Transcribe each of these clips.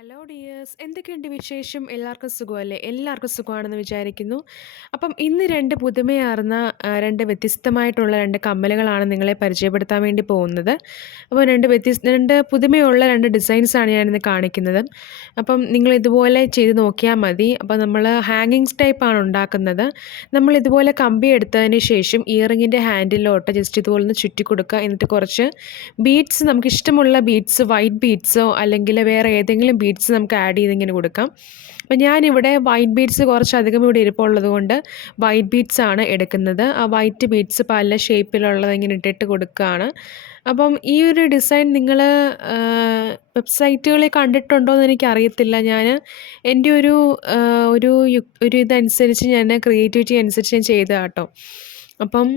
Hello dears, എന്തൊക്കെയുണ്ട് വിശേഷം? എല്ലാവർക്കും സുഖമല്ലേ? എല്ലാവർക്കും സുഖമാണെന്ന് വിചാരിക്കുന്നു. അപ്പം ഇന്ന് 2 പുതുമയാർന്ന 2 വ്യത്യസ്തമായിട്ടുള്ള 2 കമ്മലുകളാണ് നിങ്ങളെ പരിചയപ്പെടുത്താൻ വേണ്ടി പോകുന്നത്. അപ്പോൾ 2 പുതുമയുള്ള 2 ഡിസൈൻസാണ് ഞാനിന്ന് കാണിക്കുന്നത്. അപ്പം നിങ്ങൾ ഇതുപോലെ ചെയ്ത് നോക്കിയാൽ മതി. അപ്പോൾ നമ്മൾ ഹാങ്ങിങ്സ് ടൈപ്പാണ് ഉണ്ടാക്കുന്നത്. നമ്മൾ ഇതുപോലെ കമ്പി എടുത്തതിന് ശേഷം ഇയറിങ്ങിൻ്റെ ഹാൻഡിലോട്ട് ജസ്റ്റ് ഇതുപോലെ ഒന്ന് ചുറ്റി കൊടുക്കുക. എന്നിട്ട് കുറച്ച് ബീഡ്സ്, നമുക്കിഷ്ടമുള്ള ബീഡ്സ്, വൈറ്റ് ബീഡ്സോ അല്ലെങ്കിൽ വേറെ ഏതെങ്കിലും ബീഡ്സ് നമുക്ക് ആഡ് ചെയ്തിങ്ങനെ കൊടുക്കാം. അപ്പോൾ ഞാനിവിടെ വൈറ്റ് ബീഡ്സ് കുറച്ചധികം ഇവിടെ ഇരിപ്പുള്ളത് കൊണ്ട് വൈറ്റ് ബീഡ്സ് ആണ് എടുക്കുന്നത്. ആ വൈറ്റ് ബീഡ്സ് പല ഷേപ്പിലുള്ളത് ഇങ്ങനെ ഇട്ടിട്ട് കൊടുക്കുകയാണ്. അപ്പം ഈ ഒരു ഡിസൈൻ നിങ്ങൾ വെബ്സൈറ്റുകളിൽ കണ്ടിട്ടുണ്ടോ എന്ന് എനിക്കറിയത്തില്ല. ഞാൻ എൻ്റെ ഒരു ഇതനുസരിച്ച് ഞാൻ ക്രിയേറ്റിവിറ്റി അനുസരിച്ച് ഞാൻ ചെയ്തതാണ് കേട്ടോ. അപ്പം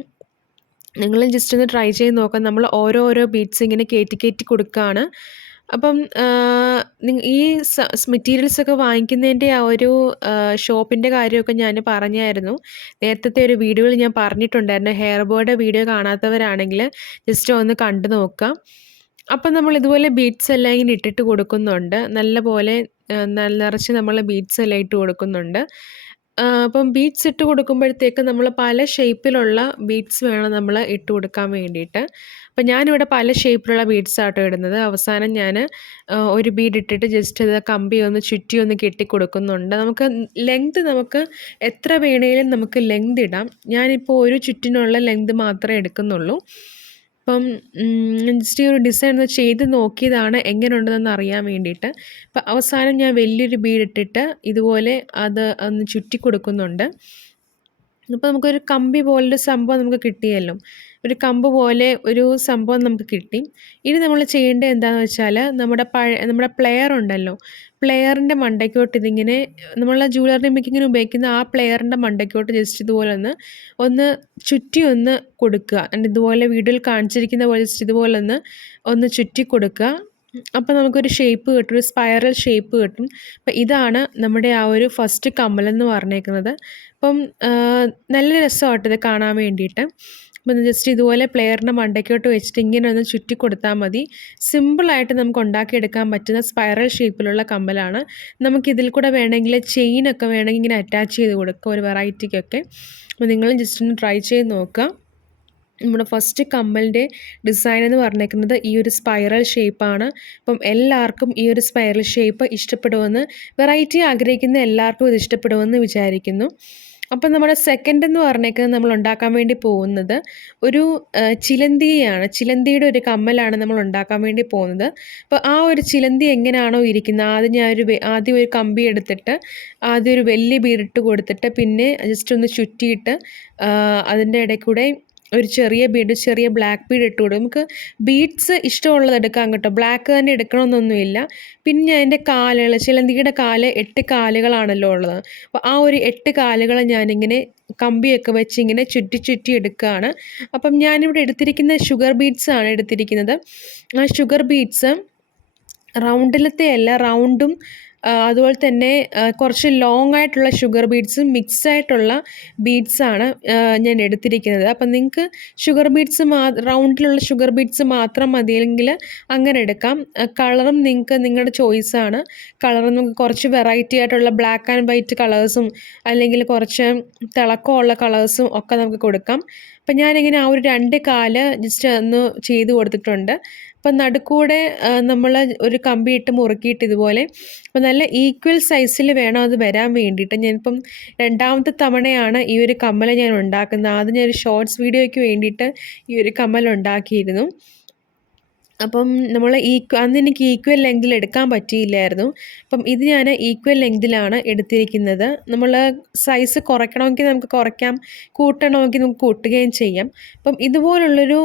നിങ്ങളും ജസ്റ്റ് ഒന്ന് ട്രൈ ചെയ്ത് നോക്കാം. നമ്മൾ ഓരോ ബീഡ്സ് ഇങ്ങനെ കയറ്റി കൊടുക്കുകയാണ്. അപ്പം ഈ മെറ്റീരിയൽസൊക്കെ വാങ്ങിക്കുന്നതിൻ്റെ ആ ഒരു ഷോപ്പിൻ്റെ കാര്യമൊക്കെ ഞാൻ പറഞ്ഞായിരുന്നു. നേരത്തെ ഒരു വീഡിയോയിൽ ഞാൻ പറഞ്ഞിട്ടുണ്ടായിരുന്നു. ഹെയർ ബോയുടെ വീഡിയോ കാണാത്തവരാണെങ്കിൽ ജസ്റ്റ് ഒന്ന് കണ്ടു നോക്കാം. അപ്പം നമ്മൾ ഇതുപോലെ ബീഡ്സ് എല്ലാം ഇങ്ങനെ ഇട്ടിട്ട് കൊടുക്കുന്നുണ്ട്. നല്ലപോലെ നിറച്ച് നമ്മൾ ബീഡ്സ് എല്ലാം ഇട്ട് കൊടുക്കുന്നുണ്ട്. അപ്പം ബീഡ്സ് ഇട്ട് കൊടുക്കുമ്പോഴത്തേക്ക് നമ്മൾ പല ഷേപ്പിലുള്ള ബീഡ്സ് വേണം നമ്മൾ ഇട്ട് കൊടുക്കാൻ വേണ്ടിയിട്ട്. അപ്പം ഞാനിവിടെ പല ഷേപ്പിലുള്ള ബീഡ്സാട്ടോ ഇടുന്നത്. അവസാനം ഞാൻ ഒരു ബീഡ് ഇട്ടിട്ട് ജസ്റ്റ് അത് കമ്പി ഒന്ന് ചുറ്റി ഒന്ന് കെട്ടി കൊടുക്കുന്നുണ്ട്. നമുക്ക് എത്ര വേണേലും നമുക്ക് ലെങ്ത് ഇടാം. ഞാനിപ്പോൾ ഒരു ചുറ്റിനുള്ള ലെങ്ത് മാത്രമേ എടുക്കുന്നുള്ളൂ. അപ്പം ജസ്റ്റ് ഈ ഒരു ഡിസൈൻ ഒന്ന് ചെയ്ത് നോക്കിയതാണ് എങ്ങനെയുണ്ടെന്ന് അറിയാൻ വേണ്ടിയിട്ട്. അപ്പം അവസാനം ഞാൻ വലിയൊരു ബീഡ് ഇട്ടിട്ട് ഇതുപോലെ അത് ഒന്ന് ചുറ്റി കൊടുക്കുന്നുണ്ട്. അപ്പോൾ നമുക്കൊരു കമ്പി പോലൊരു സംഭവം നമുക്ക് കിട്ടിയല്ലോ. ഒരു കമ്പ് പോലെ ഒരു സംഭവം നമുക്ക് കിട്ടി. ഇനി നമ്മൾ ചെയ്യേണ്ടത് എന്താണെന്ന് വെച്ചാൽ നമ്മുടെ പ്ലെയർ ഉണ്ടല്ലോ, പ്ലെയറിൻ്റെ മണ്ടയ്ക്കോട്ട് ഇതിങ്ങനെ നമ്മൾ ജ്വല്ലറി മേക്കിങ്ങിന് ഉപയോഗിക്കുന്ന ആ പ്ലെയറിൻ്റെ മണ്ടയ്ക്കോട്ട് ജസ്റ്റ് ഇതുപോലെ ഒന്ന് ചുറ്റി ഒന്ന് കൊടുക്കുക. എന്നിട്ട് ഇതുപോലെ വീഡിയോയിൽ കാണിച്ചിരിക്കുന്ന പോലെ ജസ്റ്റ് ഇതുപോലെ ഒന്ന് ചുറ്റി കൊടുക്കുക. അപ്പോൾ നമുക്കൊരു ഷേപ്പ് കിട്ടും, ഒരു സ്പൈറൽ ഷേപ്പ് കിട്ടും. അപ്പം ഇതാണ് നമ്മുടെ ആ ഒരു ഫസ്റ്റ് കമ്മലെന്ന് പറഞ്ഞേക്കുന്നത്. അപ്പം നല്ല രസമായിട്ട് ഇത് കാണാൻ വേണ്ടിയിട്ട്. അപ്പം ജസ്റ്റ് ഇതുപോലെ പ്ലെയറിൻ്റെ മണ്ടയ്ക്കോട്ട് വെച്ചിട്ട് ഇങ്ങനെ ഒന്ന് ചുറ്റി കൊടുത്താൽ മതി. സിമ്പിളായിട്ട് നമുക്ക് ഉണ്ടാക്കിയെടുക്കാൻ പറ്റുന്ന സ്പൈറൽ ഷേപ്പിലുള്ള കമ്മലാണ്. നമുക്കിതിൽ കൂടെ വേണമെങ്കിൽ ചെയിനൊക്കെ വേണമെങ്കിൽ ഇങ്ങനെ അറ്റാച്ച് ചെയ്ത് കൊടുക്കുക ഒരു വെറൈറ്റിക്കൊക്കെ. അപ്പോൾ നിങ്ങളും ജസ്റ്റ് ഒന്ന് ട്രൈ ചെയ്ത് നോക്കുക. നമ്മുടെ ഫസ്റ്റ് കമ്മലിൻ്റെ ഡിസൈൻ എന്ന് പറഞ്ഞേക്കുന്നത് ഈ ഒരു സ്പൈറൽ ഷേപ്പാണ്. അപ്പം എല്ലാവർക്കും ഈ ഒരു സ്പൈറൽ ഷേപ്പ് ഇഷ്ടപ്പെടുമെന്ന്, വെറൈറ്റി ആഗ്രഹിക്കുന്ന എല്ലാവർക്കും ഇത് ഇഷ്ടപ്പെടുമെന്ന് വിചാരിക്കുന്നു. അപ്പം നമ്മുടെ സെക്കൻഡ് എന്ന് പറഞ്ഞേക്കുന്നത് നമ്മൾ ഉണ്ടാക്കാൻ വേണ്ടി പോകുന്നത് ഒരു ചിലന്തിയാണ്. ചിലന്തിയുടെ ഒരു കമ്മലാണ് നമ്മൾ ഉണ്ടാക്കാൻ വേണ്ടി പോകുന്നത്. അപ്പോൾ ആ ഒരു ചിലന്തി എങ്ങനെയാണോ ഇരിക്കുന്നത്, ആദ്യം ഒരു കമ്പി എടുത്തിട്ട് ആദ്യം ഒരു വലിയ ബീഡിട്ട് കൊടുത്തിട്ട് പിന്നെ ജസ്റ്റ് ഒന്ന് ചുറ്റിയിട്ട് അതിൻ്റെ ഇടയിൽ കൂടെ ഒരു ചെറിയ ബ്ലാക്ക് ബീഡ് ഇട്ട് കൊടുക്കും. നമുക്ക് ബീഡ്സ് ഇഷ്ടമുള്ളത് എടുക്കാം കേട്ടോ, ബ്ലാക്ക് തന്നെ എടുക്കണമെന്നൊന്നുമില്ല. പിന്നെ അതിൻ്റെ കാലുകൾ, ചിലന്തിയുടെ 8 കാലുകളാണല്ലോ ഉള്ളത്. അപ്പോൾ ആ ഒരു 8 കാലുകൾ ഞാനിങ്ങനെ കമ്പിയൊക്കെ വെച്ച് ഇങ്ങനെ ചുറ്റി എടുക്കുകയാണ്. അപ്പം ഞാനിവിടെ എടുത്തിരിക്കുന്ന ഷുഗർ ബീഡ്സ് ആണ് എടുത്തിരിക്കുന്നത്. ആ ഷുഗർ ബീഡ്സ് റൗണ്ടിലത്തെ അല്ല, റൗണ്ടും അതുപോലെ തന്നെ കുറച്ച് ലോങ് ആയിട്ടുള്ള ഷുഗർ ബീഡ്സും മിക്സ് ആയിട്ടുള്ള ബീഡ്സാണ് ഞാൻ എടുത്തിരിക്കുന്നത്. അപ്പം നിങ്ങൾക്ക് ഷുഗർ ബീഡ്സ് റൗണ്ടിലുള്ള ഷുഗർ ബീഡ്സ് മാത്രം മതിയെങ്കിൽ അങ്ങനെ എടുക്കാം. കളറും നിങ്ങളുടെ ചോയ്സാണ്. കളർ നമുക്ക് കുറച്ച് വെറൈറ്റി ആയിട്ടുള്ള ബ്ലാക്ക് ആൻഡ് വൈറ്റ് കളേഴ്സും അല്ലെങ്കിൽ കുറച്ച് തിളക്കമുള്ള കളേഴ്സും ഒക്കെ നമുക്ക് കൊടുക്കാം. അപ്പം ഞാനിങ്ങനെ ആ ഒരു 2 കാല് ജസ്റ്റ് ഒന്ന് ചെയ്ത് കൊടുത്തിട്ടുണ്ട്. അപ്പം നടുക്കൂടെ നമ്മൾ ഒരു കമ്പിയിട്ട് മുറുക്കിയിട്ട് ഇതുപോലെ അപ്പോൾ നല്ല ഈക്വൽ സൈസിൽ വേണം അത് വരാൻ വേണ്ടിയിട്ട്. ഞാനിപ്പം 2ാമത്തെ തവണയാണ് ഈ ഒരു കമ്മൽ ഞാൻ ഉണ്ടാക്കുന്നത്. ആദ്യം ഞാനൊരു ഷോർട്സ് വീഡിയോയ്ക്ക് വേണ്ടിയിട്ട് ഈ ഒരു കമ്മൽ ഉണ്ടാക്കിയിരുന്നു. അപ്പം അന്ന് എനിക്ക് ഈക്വൽ ലെങ്തിൽ എടുക്കാൻ പറ്റിയില്ലായിരുന്നു. അപ്പം ഇത് ഞാൻ ഈക്വൽ ലെങ്തിലാണ് എടുത്തിരിക്കുന്നത്. നമ്മൾ സൈസ് കുറയ്ക്കണമെങ്കിൽ നമുക്ക് കുറയ്ക്കാം, കൂട്ടണമെങ്കിൽ നമുക്ക് കൂട്ടുകയും ചെയ്യാം. അപ്പം ഇതുപോലുള്ളൊരു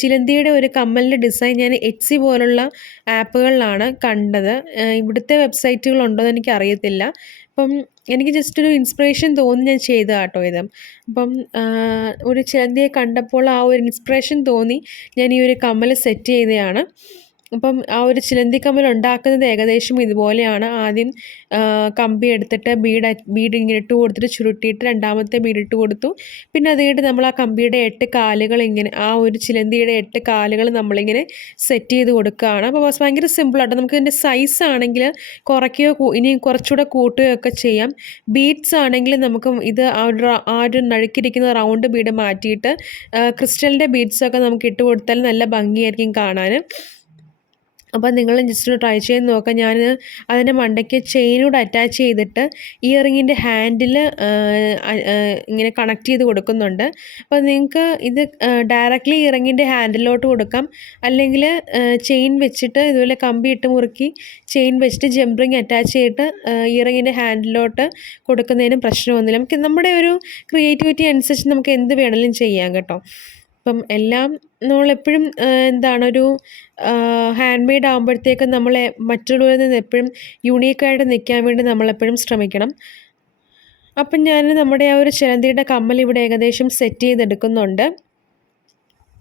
ചിലന്തിയുടെ ഒരു കമ്മലിൻ്റെ ഡിസൈൻ ഞാൻ എറ്റ്സി പോലുള്ള ആപ്പുകളിലാണ് കണ്ടത്. ഇവിടുത്തെ വെബ്സൈറ്റുകളുണ്ടോ എന്ന് എനിക്കറിയത്തില്ല. അപ്പം എനിക്ക് ജസ്റ്റ് ഒരു ഇൻസ്പിറേഷൻ തോന്നി ഞാൻ ചെയ്തതാണ് കേട്ടോ ഇത്. അപ്പം ഒരു ചിലന്തിയെ കണ്ടപ്പോൾ ആ ഒരു ഇൻസ്പിറേഷൻ തോന്നി ഞാൻ ഈ ഒരു കമ്മൽ സെറ്റ് ചെയ്തതാണ്. അപ്പം ആ ഒരു ചിലന്തി കമ്മൽ ഉണ്ടാക്കുന്നത് ഏകദേശം ഇതുപോലെയാണ്. ആദ്യം കമ്പി എടുത്തിട്ട് ബീഡ് ഇങ്ങനെ ഇട്ട് കൊടുത്തിട്ട് ചുരുട്ടിയിട്ട് രണ്ടാമത്തെ ബീഡ് ഇട്ട് കൊടുത്തു. പിന്നെ അത് കഴിഞ്ഞിട്ട് നമ്മൾ ആ കമ്പിയുടെ 8 കാലുകൾ ഇങ്ങനെ ആ ഒരു ചിലന്തിയുടെ 8 കാലുകൾ നമ്മളിങ്ങനെ സെറ്റ് ചെയ്ത് കൊടുക്കുകയാണ്. അപ്പോൾ ഭയങ്കര സിമ്പിളാട്ടോ. നമുക്ക് ഇതിൻ്റെ സൈസ് ആണെങ്കിൽ കുറയ്ക്കുകയോ ഇനി കുറച്ചുകൂടെ കൂട്ടുകയോ ഒക്കെ ചെയ്യാം. ബീഡ്സ് ആണെങ്കിൽ നമുക്ക് ഇത് ആ ഒരു നടുക്കിരിക്കുന്ന റൗണ്ട് ബീഡ് മാറ്റിയിട്ട് ക്രിസ്റ്റലിൻ്റെ ബീഡ്സൊക്കെ നമുക്ക് ഇട്ട് കൊടുത്താൽ നല്ല ഭംഗിയായിരിക്കും കാണാൻ. അപ്പോൾ നിങ്ങൾ ജസ്റ്റ് ഒന്ന് ട്രൈ ചെയ്ത് നോക്കാം. ഞാൻ അതിൻ്റെ മണ്ടയ്ക്ക് ചെയിനൂടെ അറ്റാച്ച് ചെയ്തിട്ട് ഇയറിങ്ങിൻ്റെ ഹാൻഡിൽ ഇങ്ങനെ കണക്ട് ചെയ്ത് കൊടുക്കുന്നുണ്ട്. അപ്പോൾ നിങ്ങൾക്ക് ഇത് ഡയറക്റ്റ്ലി ഇയറിങ്ങിൻ്റെ ഹാൻഡിലോട്ട് കൊടുക്കാം. അല്ലെങ്കിൽ ചെയിൻ വെച്ചിട്ട് ഇതുപോലെ കമ്പി ഇട്ട് മുറുക്കി ചെയിൻ വെച്ചിട്ട് ജംപറിങ് അറ്റാച്ച് ചെയ്തിട്ട് ഇയറിങ്ങിൻ്റെ ഹാൻഡിലോട്ട് കൊടുക്കുന്നതിനും പ്രശ്നമൊന്നുമില്ല. നമുക്ക് നമ്മുടെ ഒരു ക്രിയേറ്റിവിറ്റി അനുസരിച്ച് നമുക്ക് എന്ത് വേണമെങ്കിലും ചെയ്യാം കേട്ടോ. അപ്പം എല്ലാം നമ്മളെപ്പോഴും ഒരു ഹാൻഡ് മെയ്ഡ് ആകുമ്പോഴത്തേക്കും നമ്മളെ മറ്റുള്ളവരിൽ നിന്ന് എപ്പോഴും യൂണീക്കായിട്ട് നിൽക്കാൻ വേണ്ടി നമ്മളെപ്പോഴും ശ്രമിക്കണം. അപ്പം ഞാൻ നമ്മുടെ ആ ഒരു ചിലന്തിയുടെ കമ്മൽ ഇവിടെ ഏകദേശം സെറ്റ് ചെയ്തെടുക്കുന്നുണ്ട്.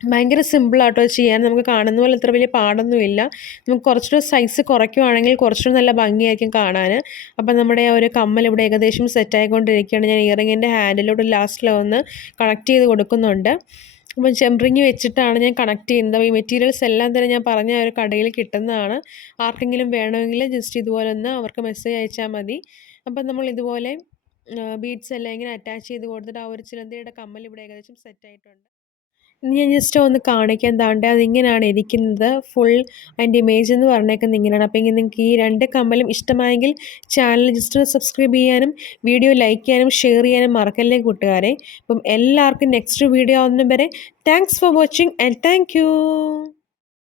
ഭയങ്കര സിമ്പിളാട്ടോ ചെയ്യാൻ. നമുക്ക് കാണുന്ന പോലെ അത്ര വലിയ പാടൊന്നുമില്ല. നമുക്ക് കുറച്ചുകൂടെ സൈസ് കുറയ്ക്കുവാണെങ്കിൽ കുറച്ചുകൂടെ നല്ല ഭംഗിയായിരിക്കും കാണാൻ. അപ്പം നമ്മുടെ ആ ഒരു കമ്മൽ ഇവിടെ ഏകദേശം സെറ്റായിക്കൊണ്ടിരിക്കുകയാണ്. ഞാൻ ഇയറിങ്ങിൻ്റെ ഹാൻഡിലോട്ട് ലാസ്റ്റിലൊന്ന് കണക്ട് ചെയ്ത് കൊടുക്കുന്നുണ്ട്. അപ്പം ജംപറിങ് വെച്ചിട്ടാണ് ഞാൻ കണക്ട് ചെയ്യുന്നത്. ഈ മെറ്റീരിയൽസ് എല്ലാം തന്നെ ഞാൻ പറഞ്ഞ ഒരു കടയിൽ കിട്ടുന്നതാണ്. ആർക്കെങ്കിലും വേണമെങ്കിൽ ജസ്റ്റ് ഇതുപോലെ ഒന്ന് അവർക്ക് മെസ്സേജ് അയച്ചാൽ മതി. അപ്പം നമ്മൾ ഇതുപോലെ ബീഡ്സ് എല്ലാം ഇങ്ങനെ അറ്റാച്ച് ചെയ്ത് കൊടുത്തിട്ട് ആ ഒരു ചിലന്തിയുടെ കമ്മൽ ഇവിടെ ഏകദേശം സെറ്റായിട്ടുണ്ട്. ഇനി ഞാൻ ജസ്റ്റ് ഒന്ന് കാണിക്കാൻ താണ്ടെ അതിങ്ങനെയാണ് ഇരിക്കുന്നത്. ഫുൾ അതിൻ്റെ ഇമേജ് എന്ന് പറഞ്ഞേക്കുന്നത് ഇങ്ങനെയാണ്. അപ്പോൾ ഇങ്ങനെ നിങ്ങൾക്ക് ഈ 2 കമ്മലും ഇഷ്ടമായെങ്കിൽ ചാനൽ ജസ്റ്റ് ഒന്ന് സബ്സ്ക്രൈബ് ചെയ്യാനും വീഡിയോ ലൈക്ക് ചെയ്യാനും ഷെയർ ചെയ്യാനും മറക്കല്ലേ കൂട്ടുകാരെ. അപ്പം എല്ലാവർക്കും നെക്സ്റ്റ് വീഡിയോ ആവുന്നതും വരെ thanks for watching and thank you.